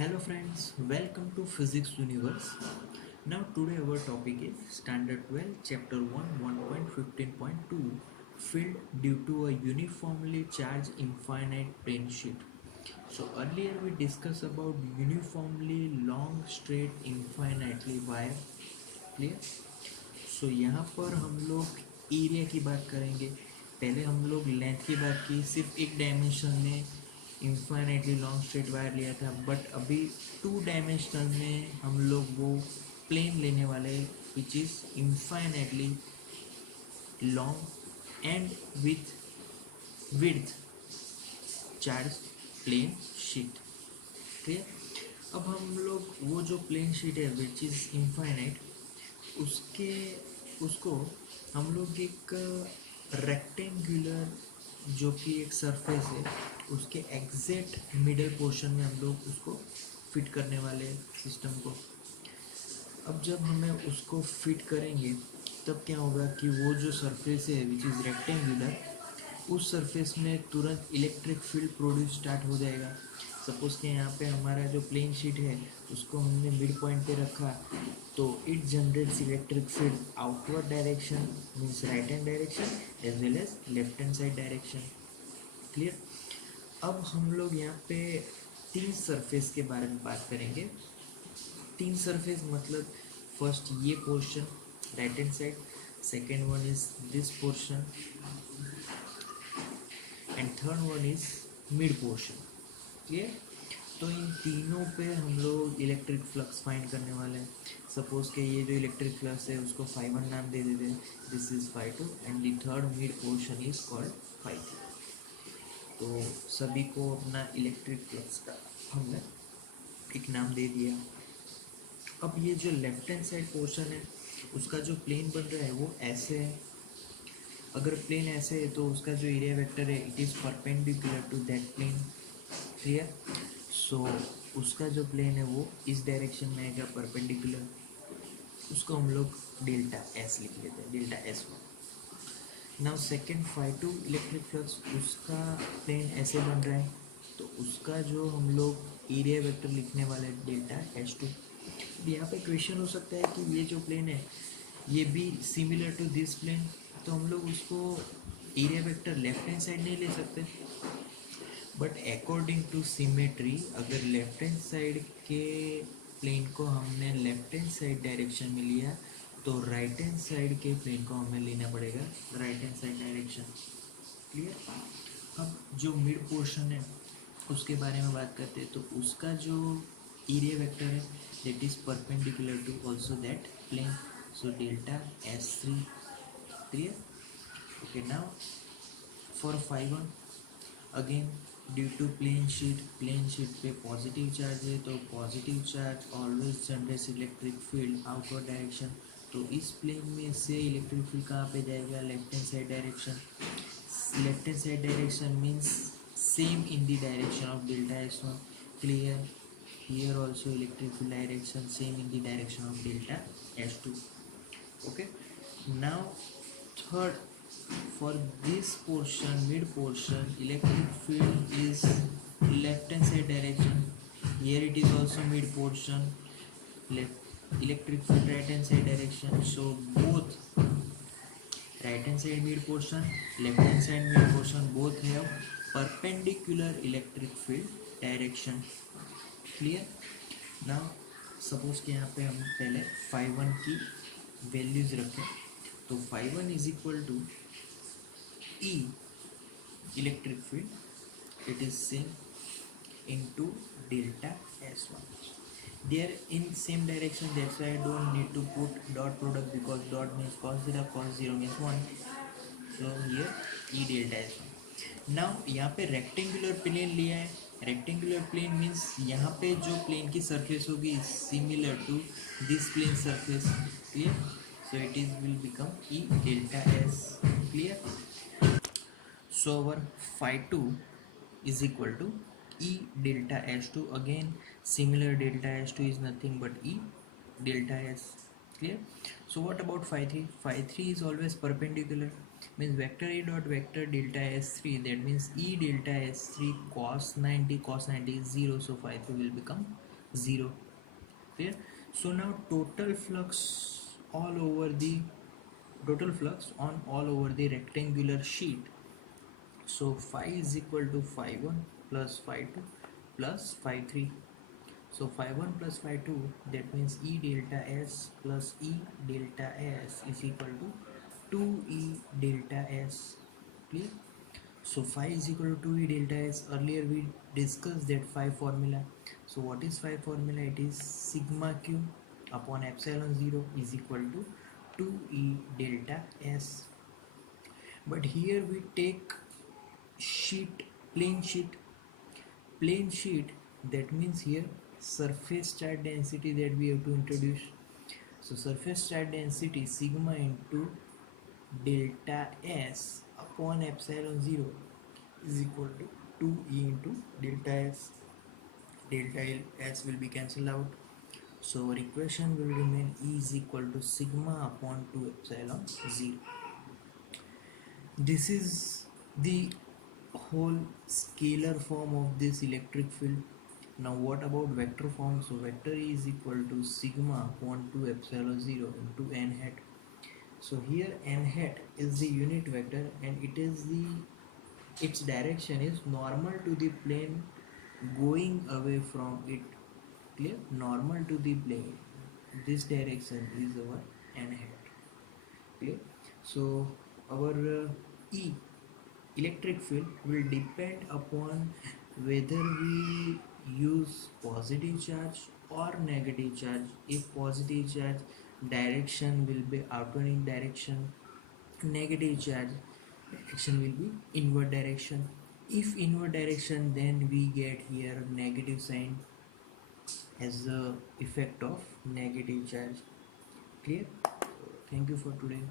Hello friends, welcome to Physics Universe. Now today our topic is Standard 12 Chapter 1 1.15.2 Field due to a uniformly charged infinite plane sheet. So earlier we discussed about uniformly long straight infinitely wire. Clear? सो यहाँ पर हम लोग एरिया की बात करेंगे. पहले हम लोग लेंथ की बात की, सिर्फ एक डायमेंशन में इन्फाइनाइटली लॉन्ग स्ट्रेट वायर लिया था. बट अभी टू डायमेंशनल में हम लोग वो प्लेन लेने वाले which is infinitely long and with width charge plane sheet. Clear? अब हम लोग वो जो प्लेन शीट है विच इज़ इन्फाइनाइट, उसके उसको हम लोग एक रेक्टेंगुलर जो कि एक सरफेस है उसके एग्जैक्ट मिडल पोर्शन में हम लोग उसको फिट करने वाले सिस्टम को. अब जब हमें उसको फिट करेंगे तब क्या होगा कि वो जो सरफेस है विच इज़ रेक्टेंगुलर, उस सरफेस में तुरंत इलेक्ट्रिक फील्ड प्रोड्यूस स्टार्ट हो जाएगा. सपोज कि यहाँ पे हमारा जो प्लेन शीट है उसको हमने मिड पॉइंट पे रखा, तो it generates electric field outward direction means right hand direction as well as left hand side direction. Clear? अब हम लोग यहाँ पे तीन सरफेस के बारे में बात करेंगे. तीन सरफेस मतलब फर्स्ट ये portion right hand side, second one is this portion and third one is mid portion. Clear? तो इन तीनों पे हम लोग इलेक्ट्रिक फ्लक्स फाइंड करने वाले हैं. सपोज कि ये जो इलेक्ट्रिक फ्लक्स है उसको φ1 नाम दे देते हैं, this is φ2 and the third mid portion is called φ3. तो सभी को अपना इलेक्ट्रिक फ्लक्स का हमने एक नाम दे दिया. अब ये जो लेफ्ट हैंड साइड पोर्शन है उसका जो प्लेन बन रहा है वो ऐसे है. अगर प्लेन ऐसे है तो उसका जो एरिया वेक्टर है it is perpendicular to that plane. Clear? So उसका जो प्लेन है वो इस डायरेक्शन में आएगा परपेंडिकुलर, उसको हम लोग डेल्टा एस लिख लेते हैं, delta S one. Now second φ2 electric flux, उसका प्लेन ऐसे बन रहा है तो उसका जो हम लोग एरिया वेक्टर लिखने वाले डेल्टा एस टू. यहाँ पे क्वेश्चन हो सकता है कि ये जो प्लेन है ये भी सिमिलर टू दिस प्लेन, तो हम लोग उसको area vector left hand side नहीं ले सकते. बट अकॉर्डिंग टू सिमेट्री अगर लेफ्ट हैंड साइड के प्लेन को हमने लेफ्ट हैंड साइड डायरेक्शन में लिया तो राइट हैंड साइड के प्लेन को हमें लेना पड़ेगा right hand side direction. Clear? अब जो मिड पोर्शन है उसके बारे में बात करते हैं, तो उसका जो एरिया वेक्टर है that is perpendicular to also that plane, so delta S three. Clear? Okay. Now for φ1 again due to plane sheet पे पॉजिटिव चार्ज है तो positive charge always generates electric field outward direction. तो इस प्लेन में से electric field कहाँ पे जाएगा? Left hand side direction. Left hand side direction means same in the direction of delta S one. Clear? Here also electric field direction same in the direction of delta S two. Okay. Now third, for this portion mid portion electric field is left hand side direction. Here it is also mid portion, left electric field right hand side direction. So both right hand side mid portion, left hand side mid portion both have perpendicular electric field direction. Clear? Now suppose कि यहाँ पे हम पहले φ1 की वैल्यूज रखें, तो φ1 is equal to E electric field, it is same into delta S1. They are in same direction, that's why I don't need to put dot product because dot means cos 0 means 1. So here E delta S1. Now यहाँ पे rectangular plane लिया है. Rectangular plane means यहाँ पे जो प्लेन की surface होगी similar to this plane surface. Clear? So it is will become E delta S. Clear? So our φ2 is equal to E delta S2. Again similar, delta S2 is nothing but E delta S. Clear? So what about φ3? φ3 is always perpendicular, means vector E dot vector delta S3, that means E delta S3 cos 90 is 0, so φ3 will become 0. Clear? So now total flux all over the total flux on all over the rectangular sheet. So phi is equal to phi 1 plus phi 2 plus phi 3. So phi 1 plus phi 2, that means E delta S plus E delta S is equal to 2E delta S. Clear? So phi is equal to 2E delta S. Earlier we discussed that phi formula. So what is phi formula? It is sigma q upon epsilon 0 is equal to 2E delta S. But here we take sheet, plane sheet, that means here surface charge density that we have to introduce. So surface charge density sigma into delta S upon epsilon 0 is equal to 2E into delta S. Delta S will be cancelled out, so our equation will remain E is equal to sigma upon 2 epsilon 0. This is the whole scalar form of this electric field. Now what about vector form? So vector E is equal to sigma upon 2 epsilon 0 into n hat. So here n hat is the unit vector and its direction is normal to the plane going away from it. Clear? Normal to the plane, this direction is our n hat. Clear? So our E electric field will depend upon whether we use positive charge or negative charge. If positive charge, direction will be outward direction. Negative charge, direction will be inward direction. If inward direction, then we get here negative sign as the effect of negative charge. Clear? Thank you for today.